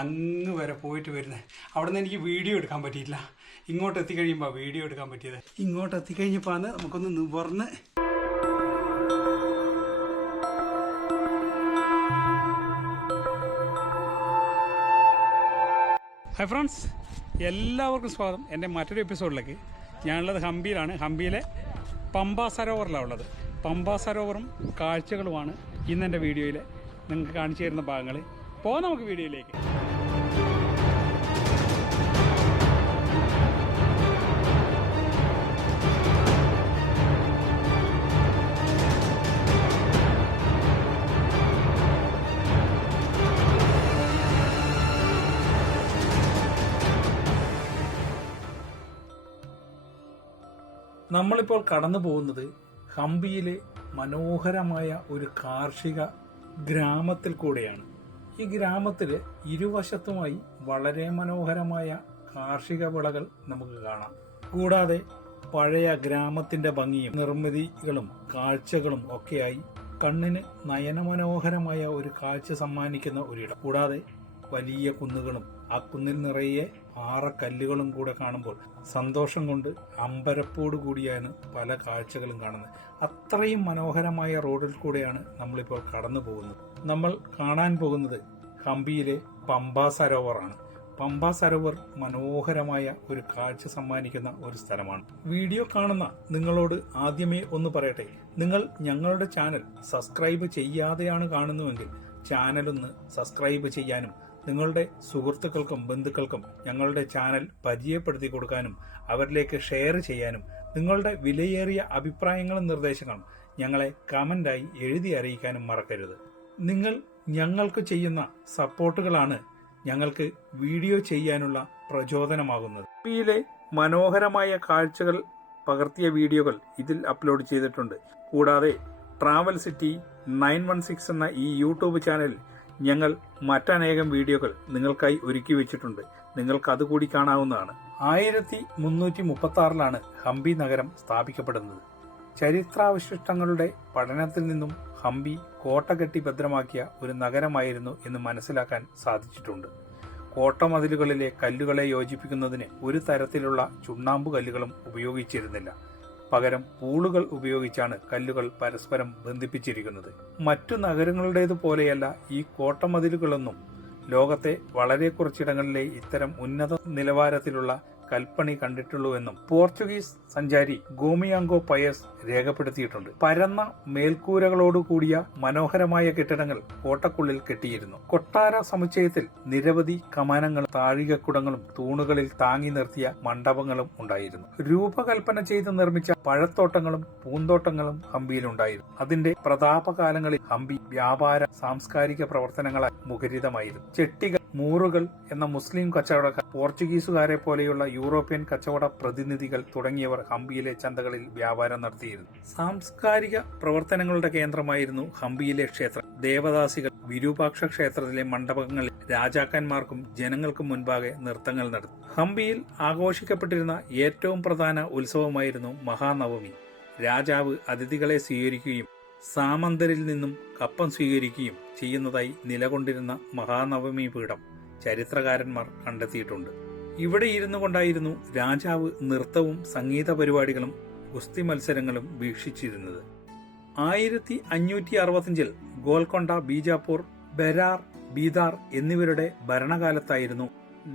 അങ്ങ് വരെ പോയിട്ട് വരുന്നത് അവിടെ നിന്ന് എനിക്ക് വീഡിയോ എടുക്കാൻ പറ്റിയില്ല ഇങ്ങോട്ട് എത്തിക്കഴിയുമ്പോൾ വീഡിയോ എടുക്കാൻ പറ്റിയത്. ഇങ്ങോട്ട് എത്തിക്കഴിഞ്ഞപ്പോൾ ആണ് നമുക്കൊന്ന് നിവർന്ന്. ഹായ് ഫ്രണ്ട്സ് എല്ലാവർക്കും സ്വാഗതം. എന്റെ മറ്റൊരു എപ്പിസോഡിലേക്ക് ഞാനുള്ളത് ഹംപിയിലാണ്. ഹംപിയിലെ പമ്പ സരോവറിലാണ് ഉള്ളത്. പമ്പ സരോവറും കാഴ്ചകളുമാണ് ഇന്ന് എന്റെ വീഡിയോയിൽ നിങ്ങൾക്ക് കാണിച്ചു തരുന്ന ഭാഗങ്ങൾ പോകാം നമുക്ക് വീഡിയോയിലേക്ക്. നമ്മളിപ്പോൾ കടന്നു പോകുന്നത് ഹംപിയിലെ മനോഹരമായ ഒരു കാർഷിക ഗ്രാമത്തിൽ കൂടെയാണ്. ഈ ഗ്രാമത്തിൽ ഇരുവശത്തുമായി വളരെ മനോഹരമായ കാർഷിക വിളകൾ നമുക്ക് കാണാം. കൂടാതെ പഴയ ഗ്രാമത്തിന്റെ ഭംഗിയും നിർമ്മിതികളും കാഴ്ചകളും ഒക്കെയായി കണ്ണിന് നയനമനോഹരമായ ഒരു കാഴ്ച സമ്മാനിക്കുന്ന ഒരിടം. കൂടാതെ വലിയ കുന്നുകളും ആ കുന്നിൽ നിറയെ പാറക്കല്ലുകളും കൂടെ കാണുമ്പോൾ സന്തോഷം കൊണ്ട് അമ്പരപ്പോട് കൂടിയാണ് പല കാഴ്ചകളും കാണുന്നത്. അത്രയും മനോഹരമായ റോഡിൽ കൂടെയാണ് നമ്മളിപ്പോൾ കടന്നു പോകുന്നത്. നമ്മൾ കാണാൻ പോകുന്നത് ഹംപിയിലെ പമ്പ സരോവറാണ്. പമ്പ സരോവർ മനോഹരമായ ഒരു കാഴ്ച സമ്മാനിക്കുന്ന ഒരു സ്ഥലമാണ്. വീഡിയോ കാണുന്ന നിങ്ങളോട് ആദ്യമേ ഒന്ന് പറയട്ടെ. നിങ്ങൾ ഞങ്ങളുടെ ചാനൽ സബ്സ്ക്രൈബ് ചെയ്യാതെയാണ് കാണുന്നുവെങ്കിൽ ചാനലൊന്ന് സബ്സ്ക്രൈബ് ചെയ്യാനും നിങ്ങളുടെ സുഹൃത്തുക്കൾക്കും ബന്ധുക്കൾക്കും ഞങ്ങളുടെ ചാനൽ പരിചയപ്പെടുത്തി കൊടുക്കാനും അവരിലേക്ക് ഷെയർ ചെയ്യാനും നിങ്ങളുടെ വിലയേറിയ അഭിപ്രായങ്ങളും നിർദ്ദേശങ്ങളും ഞങ്ങളെ കമന്റായി എഴുതി അറിയിക്കാനും മറക്കരുത്. നിങ്ങൾ ഞങ്ങൾക്ക് ചെയ്യുന്ന സപ്പോർട്ടുകളാണ് ഞങ്ങൾക്ക് വീഡിയോ ചെയ്യാനുള്ള പ്രചോദനമാകുന്നത്. യിലെ മനോഹരമായ കാഴ്ചകൾ പകർത്തിയ വീഡിയോകൾ ഇതിൽ അപ്ലോഡ് ചെയ്തിട്ടുണ്ട്. കൂടാതെ travel city nine one six എന്ന ഈ യൂട്യൂബ് ചാനലിൽ ഞങ്ങൾ മറ്റനേകം വീഡിയോകൾ നിങ്ങൾക്കായി ഒരുക്കി വെച്ചിട്ടുണ്ട്. നിങ്ങൾക്ക് അതുകൂടി കാണാവുന്നതാണ്. ആയിരത്തി മുന്നൂറ്റി മുപ്പത്തി ആറിലാണ് ഹംപി നഗരം സ്ഥാപിക്കപ്പെടുന്നത്. ചരിത്രാവശിഷ്ടങ്ങളുടെ പഠനത്തിൽ നിന്നും ഹംപി കോട്ട കെട്ടി ഭദ്രമാക്കിയ ഒരു നഗരമായിരുന്നു എന്ന് മനസ്സിലാക്കാൻ സാധിച്ചിട്ടുണ്ട്. കോട്ടമതിലുകളിലെ കല്ലുകളെ യോജിപ്പിക്കുന്നതിന് ഒരു തരത്തിലുള്ള ചുണ്ണാമ്പ് കല്ലുകളും ഉപയോഗിച്ചിരുന്നില്ല. പകരം പൂളുകൾ ഉപയോഗിച്ചാണ് കല്ലുകൾ പരസ്പരം ബന്ധിപ്പിച്ചിരിക്കുന്നത്. മറ്റു നഗരങ്ങളുടേതുപോലെയല്ല ഈ കോട്ടമതിലുകളൊന്നും ലോകത്തെ വളരെ കുറച്ചിടങ്ങളിലെ ഇത്തരം ഉന്നത നിലവാരത്തിലുള്ള കൽപ്പണി കണ്ടിട്ടുള്ളൂവെന്നും പോർച്ചുഗീസ് സഞ്ചാരി ഗോമിയാങ്കോ പയസ് രേഖപ്പെടുത്തിയിട്ടുണ്ട്. പരന്ന മേൽക്കൂരകളോട് കൂടിയ മനോഹരമായ കെട്ടിടങ്ങൾ കോട്ടക്കുള്ളിൽ കെട്ടിയിരുന്നു. കൊട്ടാര സമുച്ചയത്തിൽ നിരവധി കമാനങ്ങളും താഴികക്കുടങ്ങളും തൂണുകളിൽ താങ്ങി നിർത്തിയ മണ്ഡപങ്ങളും ഉണ്ടായിരുന്നു. രൂപകൽപ്പന ചെയ്ത് നിർമ്മിച്ച പഴത്തോട്ടങ്ങളും പൂന്തോട്ടങ്ങളും ഹംപിയിലുണ്ടായിരുന്നു അതിന്റെ പ്രതാപകാലങ്ങളിൽ ഹംപി വ്യാപാര സാംസ്കാരിക പ്രവർത്തനങ്ങളാൽ മുഖരിതമായിരുന്നു. ചെട്ടികൾ മൂറുകൾ എന്ന മുസ്ലിം കച്ചവടക്കാർ പോർച്ചുഗീസുകാരെ പോലെയുള്ള യൂറോപ്യൻ കച്ചവട പ്രതിനിധികൾ തുടങ്ങിയവർ ഹംപിയിലെ ചന്തകളിൽ വ്യാപാരം നടത്തിയിരുന്നു. സാംസ്കാരിക പ്രവർത്തനങ്ങളുടെ കേന്ദ്രമായിരുന്നു ഹംപിയിലെ ക്ഷേത്രം. ദേവദാസികൾ വിരൂപാക്ഷ ക്ഷേത്രത്തിലെ മണ്ഡപങ്ങളിൽ രാജാക്കന്മാർക്കും ജനങ്ങൾക്കും മുൻപാകെ നൃത്തങ്ങൾ നടത്തി. ഹംപിയിൽ ആഘോഷിക്കപ്പെട്ടിരുന്ന ഏറ്റവും പ്രധാന ഉത്സവമായിരുന്നു മഹാനവമി. രാജാവ് അതിഥികളെ സ്വീകരിക്കുകയും സാമന്തരിൽ നിന്നും കപ്പം സ്വീകരിക്കുകയും ചെയ്യുന്നതായി നിലകൊണ്ടിരുന്ന മഹാനവമി പീഠം ചരിത്രകാരന്മാർ കണ്ടെത്തിയിട്ടുണ്ട്. ഇവിടെ ഇരുന്നു കൊണ്ടായിരുന്നു രാജാവ് നൃത്തവും സംഗീത പരിപാടികളും ഗുസ്തി മത്സരങ്ങളും വീക്ഷിച്ചിരുന്നത്. ആയിരത്തി അഞ്ഞൂറ്റി അറുപത്തിയഞ്ചിൽ ഗോൽക്കൊണ്ട ബീജാപ്പൂർ ബരാർ ബീദാർ എന്നിവരുടെ ഭരണകാലത്തായിരുന്നു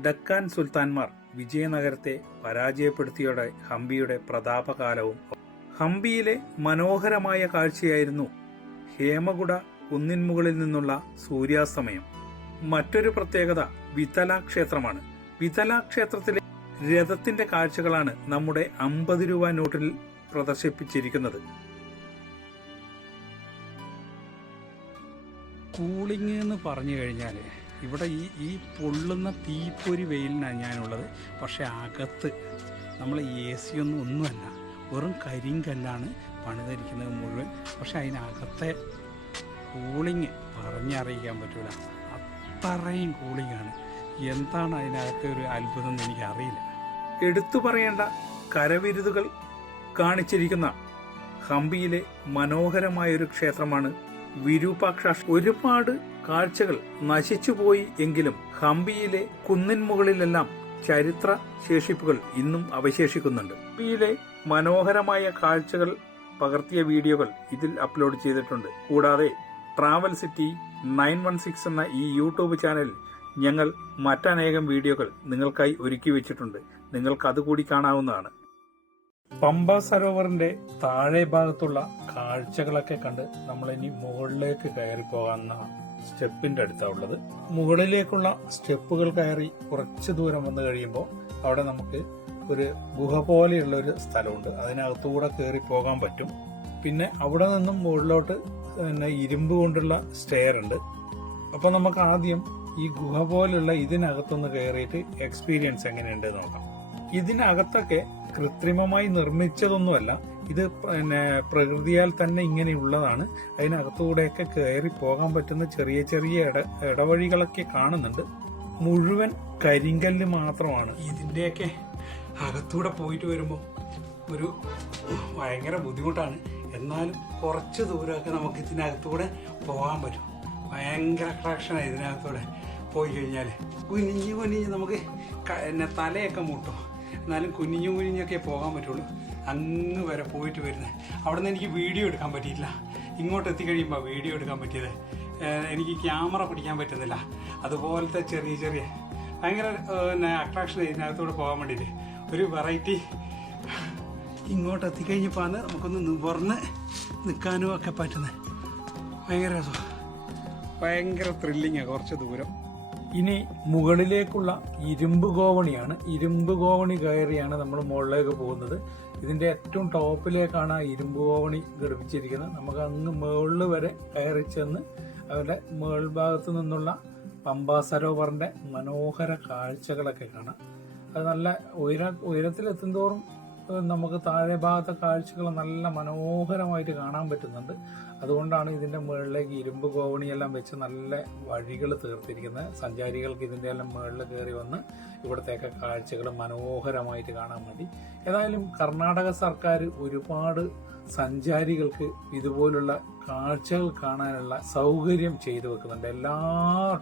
ഡക്കാൻ സുൽത്താൻമാർ വിജയനഗരത്തെ പരാജയപ്പെടുത്തിയോടെ ഹംപിയുടെ പ്രതാപകാലവും ഹംപിയിലെ മനോഹരമായ കാഴ്ചയായിരുന്നു ഹേമകുട കുന്നിൻമുകളിൽ നിന്നുള്ള സൂര്യാസ്തമയം. മറ്റൊരു പ്രത്യേകത വിതല ക്ഷേത്രമാണ് വിതല ക്ഷേത്രത്തിലെ രഥത്തിന്റെ കാഴ്ചകളാണ് നമ്മുടെ അമ്പത് രൂപ നോട്ടിൽ പ്രദർശിപ്പിച്ചിരിക്കുന്നത്. കൂളിംഗ് എന്ന് പറഞ്ഞു കഴിഞ്ഞാൽ ഇവിടെ ഈ ഈ പൊള്ളുന്ന തീപ്പൊരി വെയിലിനാണ് ഞാനുള്ളത്. പക്ഷെ അകത്ത് നമ്മൾ എ സി ഒന്നും ഒന്നുമല്ല. വെറും കരിങ്കല്ലാണ് പണിതിരിക്കുന്നത് മുഴുവൻ. പക്ഷെ അതിനകത്തെ കൂളിങ് പറഞ്ഞറിയിക്കാൻ പറ്റൂല. അത്രയും കൂളിംഗാണ് എന്താണ് അതിനകത്തെ ഒരു അത്ഭുതം എന്ന് എനിക്കറിയില്ല. എടുത്തു പറയേണ്ട കരവിരുതുകൾ കാണിച്ചിരിക്കുന്ന ഹംപിയിലെ മനോഹരമായ ഒരു ക്ഷേത്രമാണ് വിരൂപാക്ഷ. ഒരുപാട് കാഴ്ചകൾ നശിച്ചുപോയി എങ്കിലും ഹംപിയിലെ കുന്നിൻമുകളിലെല്ലാം ചരിത്ര ശേഷിപ്പുകൾ ഇന്നും അവശേഷിക്കുന്നുണ്ട്. ഹംപിയിലെ മനോഹരമായ കാഴ്ചകൾ പകർത്തിയ വീഡിയോകൾ ഇതിൽ അപ്ലോഡ് ചെയ്തിട്ടുണ്ട്. കൂടാതെ travel city nine one six എന്ന ഈ യൂട്യൂബ് ചാനൽ ഞങ്ങൾ മറ്റനേകം വീഡിയോകൾ നിങ്ങൾക്കായി ഒരുക്കി വെച്ചിട്ടുണ്ട്. നിങ്ങൾക്ക് അതുകൂടി കാണാവുന്നതാണ്. പമ്പ സരോവറിന്റെ താഴെ ഭാഗത്തുള്ള കാഴ്ചകളൊക്കെ കണ്ട് ഇനി മുകളിലേക്ക് കയറി പോകാവുന്ന സ്റ്റെപ്പിന്റെ അടുത്താണ് ഉള്ളത് മുകളിലേക്കുള്ള സ്റ്റെപ്പുകൾ കയറി കുറച്ച് ദൂരം വന്നു കഴിയുമ്പോൾ അവിടെ നമുക്ക് ഒരു ഗുഹ പോലെയുള്ള ഒരു സ്ഥലമുണ്ട്. അതിനകത്തുകൂടെ കയറി പോകാൻ പറ്റും. പിന്നെ അവിടെ നിന്നും മുകളിലോട്ട് പിന്നെ ഇരുമ്പ് കൊണ്ടുള്ള സ്റ്റെയർ ഉണ്ട്. അപ്പൊ നമുക്ക് ആദ്യം ഈ ഗുഹ പോലുള്ള ഇതിനകത്തൊന്ന് കയറിയിട്ട് എക്സ്പീരിയൻസ് എങ്ങനെയുണ്ട് നോക്കാം. ഇതിനകത്തൊക്കെ കൃത്രിമമായി നിർമ്മിച്ചതൊന്നുമല്ല. ഇത് പിന്നെ പ്രകൃതിയാൽ തന്നെ ഇങ്ങനെയുള്ളതാണ്. അതിനകത്തുകൂടെയൊക്കെ കയറി പോകാൻ പറ്റുന്ന ചെറിയ ചെറിയ ഇട ഇടവഴികളൊക്കെ കാണുന്നുണ്ട്. മുഴുവൻ കരിങ്കല്ല് മാത്രമാണ് ഇതിന്റെയൊക്കെ അകത്തൂടെ പോയിട്ട് വരുമ്പോൾ ഒരു ഭയങ്കര ബുദ്ധിമുട്ടാണ്. എന്നാലും കുറച്ച് ദൂരമൊക്കെ നമുക്ക് ഇതിനകത്തൂടെ പോകാൻ പറ്റും. ഭയങ്കര അട്രാക്ഷനാണ് ഇതിനകത്തൂടെ പോയി കഴിഞ്ഞാൽ കുനിഞ്ഞ് കുനിഞ്ഞ് നമുക്ക് എന്നെ തലയൊക്കെ മുട്ടും. എന്നാലും കുനിഞ്ഞു കുനിഞ്ഞൊക്കെ പോകാൻ പറ്റുള്ളൂ. അങ്ങ് വരെ പോയിട്ട് വരുന്നത് അവിടെ നിന്ന് എനിക്ക് വീഡിയോ എടുക്കാൻ പറ്റിയില്ല ഇങ്ങോട്ട് എത്തിക്കഴിയുമ്പോൾ വീഡിയോ എടുക്കാൻ പറ്റിയത്. എനിക്ക് ക്യാമറ പിടിക്കാൻ പറ്റുന്നില്ല. അതുപോലത്തെ ചെറിയ ചെറിയ ഭയങ്കര പിന്നെ അട്രാക്ഷൻ ഇതിനകത്തോട് പോകാൻ വേണ്ടിയിട്ട്. ഒരു വെറൈറ്റി ഇങ്ങോട്ട് എത്തിക്കഴിഞ്ഞപ്പോൾ നമുക്കൊന്ന് നിവർന്ന് നിൽക്കാനും ഒക്കെ പറ്റുന്നത് ഭയങ്കര രസം ഭയങ്കര ത്രില്ലിങ്ങാണ് കുറച്ച് ദൂരം. ഇനി മുകളിലേക്കുള്ള ഇരുമ്പ് ഗോവണിയാണ് ഇരുമ്പ് ഗോവണി കയറിയാണ് നമ്മൾ മുകളിലേക്ക് പോകുന്നത്. ഇതിന്റെ ഏറ്റവും ടോപ്പിലേക്കാണ് ആ ഇരുമ്പ് ഗോവണി ഘടിപ്പിച്ചിരിക്കുന്നത്. നമുക്ക് അങ്ങ് മുകളിൽ വരെ കയറി ചെന്ന് അവരുടെ മുകൾ ഭാഗത്തു നിന്നുള്ള പമ്പാ സരോവറിന്റെ മനോഹര കാഴ്ചകളൊക്കെ കാണാം. അത് നല്ല ഉയര ഉയരത്തിലെത്തുന്തോറും നമുക്ക് താഴെ ഭാഗത്തെ കാഴ്ചകൾ നല്ല മനോഹരമായിട്ട് കാണാൻ പറ്റുന്നുണ്ട്. അതുകൊണ്ടാണ് ഇതിന്റെ മുകളിലേക്ക് ഇരുമ്പ് ഗോവണിയെല്ലാം വെച്ച് നല്ല വഴികൾ തീർത്തിരിക്കുന്നത്. സഞ്ചാരികൾക്ക് ഇതിന്റെ എല്ലാം മുകളിൽ കയറി വന്ന് ഇവിടത്തെയൊക്കെ കാഴ്ചകൾ മനോഹരമായിട്ട് കാണാൻ വേണ്ടി. ഏതായാലും കർണാടക സർക്കാർ ഒരുപാട് സഞ്ചാരികൾക്ക് ഇതുപോലുള്ള കാഴ്ചകൾ കാണാനുള്ള സൗകര്യം ചെയ്തു വെക്കുന്നുണ്ട്. എല്ലാ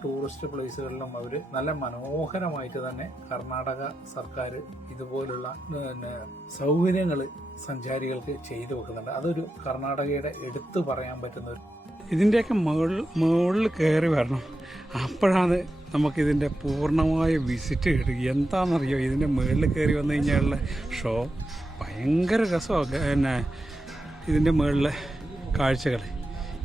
ടൂറിസ്റ്റ് പ്ലേസുകളിലും അവർ നല്ല മനോഹരമായിട്ട് തന്നെ കർണാടക സർക്കാർ ഇതുപോലുള്ള സൗകര്യങ്ങൾ സഞ്ചാരികൾക്ക് ചെയ്തു വെക്കുന്നുണ്ട്. അതൊരു കർണാടകയുടെ എടുത്തു പറയാൻ പറ്റുന്ന ഒരു ഇതിന്റെയൊക്കെ മുകളിൽ മുകളിൽ കയറി വരണം. അപ്പോഴാണ് നമുക്കിതിന്റെ പൂർണമായ വിസിറ്റ് കിട്ടുക. എന്താണെന്നറിയോ? ഇതിന്റെ മുകളിൽ കയറി വന്നു കഴിഞ്ഞാലുള്ള ഷോ ഭയങ്കര രസമാണ് പിന്നെ ഇതിന്റെ മുകളിലെ കാഴ്ചകൾ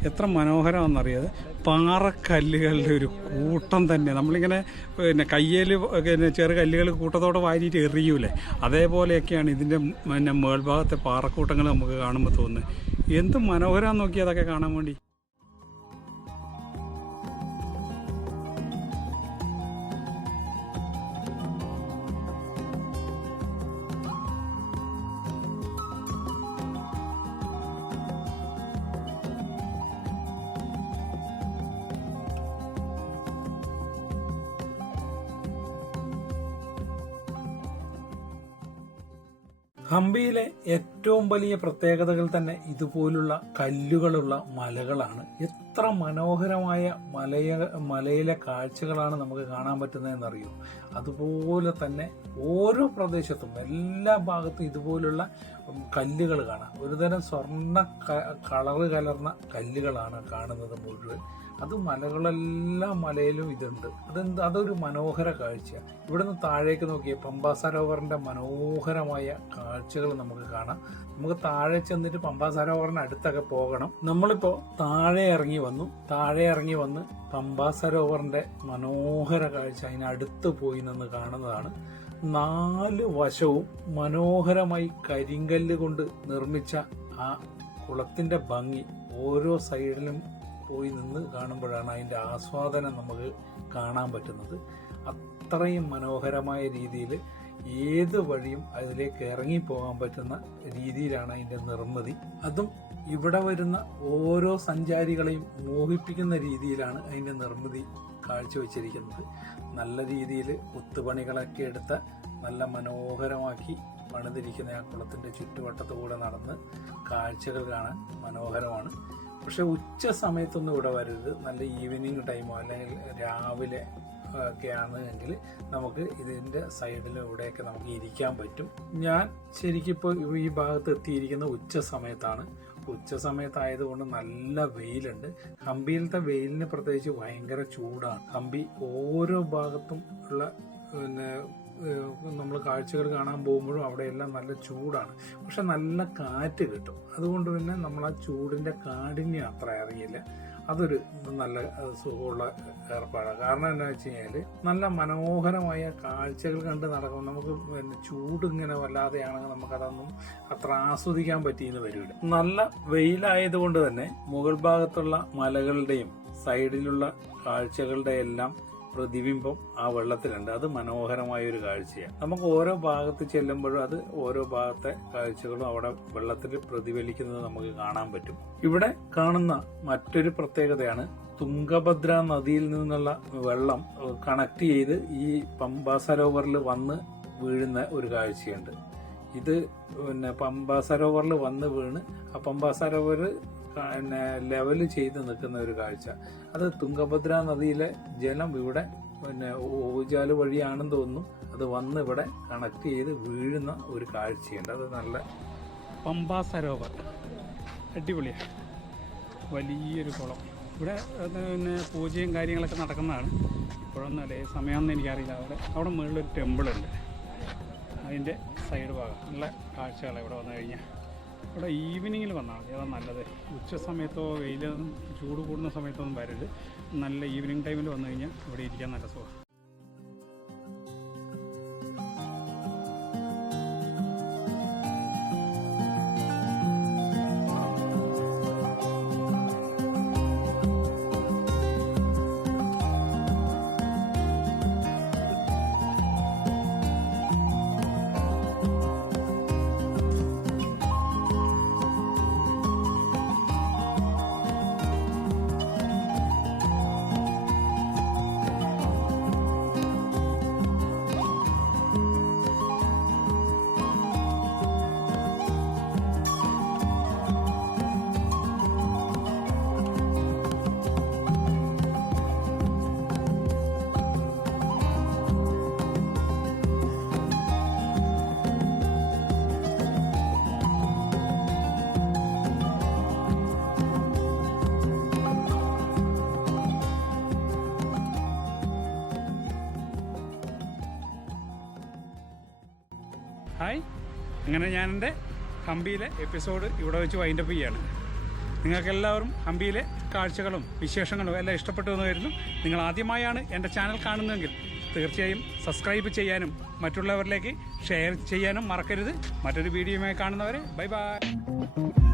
എത്ര മനോഹരമാണെന്നറിയാതെ പാറക്കല്ലുകളുടെ ഒരു കൂട്ടം തന്നെ. നമ്മളിങ്ങനെ പിന്നെ കയ്യിൽ പിന്നെ ചെറു കല്ലുകൾ കൂട്ടത്തോടെ വാരിയിട്ട് എറിയൂലേ. അതേപോലെയൊക്കെയാണ് ഇതിന്റെ പിന്നെ മേൾഭാഗത്തെ പാറക്കൂട്ടങ്ങൾ നമുക്ക് കാണുമ്പോൾ തോന്നുന്നത്. എന്ത് മനോഹരമാണെന്ന് നോക്കി അതൊക്കെ കാണാൻ വേണ്ടി. ഹംപിയിലെ ഏറ്റവും വലിയ പ്രത്യേകതകൾ തന്നെ ഇതുപോലുള്ള കല്ലുകളുള്ള മലകളാണ്. എത്ര മനോഹരമായ മലയ മലയിലെ കാഴ്ചകളാണ് നമുക്ക് കാണാൻ പറ്റുന്നതെന്നറിയൂ? അതുപോലെ തന്നെ ഓരോ പ്രദേശത്തും എല്ലാ ഭാഗത്തും ഇതുപോലുള്ള കല്ലുകൾ കാണാം. ഒരുതരം സ്വർണ കളറ് കലർന്ന കല്ലുകളാണ് കാണുന്നത് മുഴുവൻ. അത് മലകളെല്ലാം മലയിലും ഇതുണ്ട്. അതെന്ത് അതൊരു മനോഹര കാഴ്ച ഇവിടുന്ന് താഴേക്ക് നോക്കിയ പമ്പാ സരോവറിന്റെ മനോഹരമായ കാഴ്ചകൾ നമുക്ക് കാണാം. നമുക്ക് താഴെ ചെന്നിട്ട് പമ്പാ സരോവറിന് അടുത്തൊക്കെ പോകണം. നമ്മളിപ്പോ താഴെ ഇറങ്ങി വന്നു. താഴെ ഇറങ്ങി വന്ന് പമ്പാ സരോവറിന്റെ മനോഹര കാഴ്ച അതിനടുത്ത് പോയി നിന്ന് കാണുന്നതാണ്. നാല് വശവും മനോഹരമായി കരിങ്കല്ല് കൊണ്ട് നിർമ്മിച്ച ആ കുളത്തിന്റെ ഭംഗി ഓരോ സൈഡിലും പോയി നിന്ന് കാണുമ്പോഴാണ് അതിന്റെ ആസ്വാദനം നമുക്ക് കാണാൻ പറ്റുന്നത്. അത്രയും മനോഹരമായ രീതിയിൽ ഏത് വഴിയും അതിലേക്ക് ഇറങ്ങി പോകാൻ പറ്റുന്ന രീതിയിലാണ് അതിന്റെ നിർമ്മിതി. അതും ഇവിടെ വരുന്ന ഓരോ സഞ്ചാരികളെയും മോഹിപ്പിക്കുന്ന രീതിയിലാണ് അതിന്റെ നിർമ്മിതി കാഴ്ചവെച്ചിരിക്കുന്നത്. നല്ല രീതിയിൽ കുത്തുപണികളൊക്കെ എടുത്ത നല്ല മനോഹരമാക്കി പണിതിരിക്കുന്ന ആ കുളത്തിന്റെ ചുറ്റുവട്ടത്തുകൂടെ നടന്ന് കാഴ്ചകൾ കാണാൻ മനോഹരമാണ്. പക്ഷെ ഉച്ച സമയത്തൊന്നും ഇവിടെ വരരുത്. നല്ല ഈവനിങ് ടൈമോ അല്ലെങ്കിൽ രാവിലെ ഒക്കെയാണ് എങ്കിൽ നമുക്ക് ഇതിന്റെ സൈഡിലും ഇവിടെയൊക്കെ നമുക്ക് ഇരിക്കാൻ പറ്റും. ഞാൻ ശരിക്കിപ്പോൾ ഈ ഭാഗത്ത് എത്തിയിരിക്കുന്ന ഉച്ച സമയത്താണ്. ഉച്ച സമയത്തായതുകൊണ്ട് നല്ല വെയിലുണ്ട്. ഹമ്പിയിലത്തെ വെയിലിന് പ്രത്യേകിച്ച് ഭയങ്കര ചൂടാണ്. ഹമ്പി ഓരോ ഭാഗത്തും ഉള്ള പിന്നെ നമ്മൾ കാഴ്ചകൾ കാണാൻ പോകുമ്പോഴും അവിടെയെല്ലാം നല്ല ചൂടാണ്. പക്ഷെ നല്ല കാറ്റ് കിട്ടും. അതുകൊണ്ട് തന്നെ നമ്മൾ ആ ചൂടിന്റെ കാഠിന്യം അത്ര അറിയില്ല. അതൊരു നല്ല സുഖമുള്ള ഏർപ്പാടാണ്. കാരണം എന്താ വെച്ച് കഴിഞ്ഞാൽ നല്ല മനോഹരമായ കാഴ്ചകൾ കണ്ട് നടക്കും നമുക്ക് പിന്നെ ചൂട് ഇങ്ങനെ വല്ലാതെയാണെങ്കിൽ നമുക്കതൊന്നും അത്ര ആസ്വദിക്കാൻ പറ്റിയെന്ന് വരില്ല നല്ല വെയിലായതുകൊണ്ട് തന്നെ മുകൾ ഭാഗത്തുള്ള മലകളുടെയും സൈഡിലുള്ള കാഴ്ചകളുടെ എല്ലാം പ്രതിബിംബം ആ വെള്ളത്തിലുണ്ട്. അത് മനോഹരമായ ഒരു കാഴ്ചയാണ്. നമുക്ക് ഓരോ ഭാഗത്ത് ചെല്ലുമ്പോഴും അത് ഓരോ ഭാഗത്തെ കാഴ്ചകളും അവിടെ വെള്ളത്തിൽ പ്രതിഫലിക്കുന്നത് നമുക്ക് കാണാൻ പറ്റും. ഇവിടെ കാണുന്ന മറ്റൊരു പ്രത്യേകതയാണ് തുംഗഭദ്ര നദിയിൽ നിന്നുള്ള വെള്ളം കണക്ട് ചെയ്ത് ഈ പമ്പ സരോവറിൽ വന്ന് വീഴുന്ന ഒരു കാഴ്ചയുണ്ട്. ഇത് പിന്നെ പമ്പ സരോവറിൽ വന്ന് വീണ് ആ പമ്പ സരോവർ പിന്നെ ലെവൽ ചെയ്ത് നിൽക്കുന്ന ഒരു കാഴ്ച. അത് തുങ്കഭദ്ര നദിയിലെ ജലം ഇവിടെ പിന്നെ ഊജാൽ വഴിയാണെന്ന് തോന്നുന്നു. അത് വന്ന് ഇവിടെ കണക്ട് ചെയ്ത് വീഴുന്ന ഒരു കാഴ്ചയുണ്ട്. അത് നല്ല പമ്പാ സരോവർ. അടിപൊളിയാണ്. വലിയൊരു കുളം. ഇവിടെ പിന്നെ പൂജയും കാര്യങ്ങളൊക്കെ നടക്കുന്നതാണ്. ഇപ്പോഴൊന്നുമല്ലേ സമയമൊന്നും എനിക്കറിയില്ല. അവിടെ അവിടെ മുകളിലൊരു ടെമ്പിളുണ്ട്. അതിന്റെ സൈഡ് ഭാഗം. നല്ല കാഴ്ചകളാണ് ഇവിടെ വന്നു കഴിഞ്ഞാൽ. ഇവിടെ ഈവനിങ്ങിൽ വന്നാൽ മതി. അതാണ് നല്ലത്. ഉച്ച സമയത്തോ വെയിൽ ചൂട് കൂടുന്ന സമയത്തൊന്നും വരരുത്. നല്ല ഈവനിങ് ടൈമിൽ വന്നു കഴിഞ്ഞാൽ ഇവിടെ ഇരിക്കാൻ നല്ല സുഖം. അങ്ങനെ ഞാൻ എന്റെ ഹംപിയിലെ എപ്പിസോഡ് ഇവിടെ വെച്ച് വൈൻഡപ്പ് ചെയ്യാണ് നിങ്ങൾക്കെല്ലാവരും ഹംപിയിലെ കാഴ്ചകളും വിശേഷങ്ങളും എല്ലാം ഇഷ്ടപ്പെട്ടു എന്ന് വരുന്നു നിങ്ങൾ ആദ്യമായാണ് എന്റെ ചാനൽ കാണുന്നതെങ്കിൽ തീർച്ചയായും സബ്സ്ക്രൈബ് ചെയ്യാനും മറ്റുള്ളവരിലേക്ക് ഷെയർ ചെയ്യാനും മറക്കരുത്. മറ്റൊരു വീഡിയോയുമായി കാണുന്നവരെ ബൈ ബൈ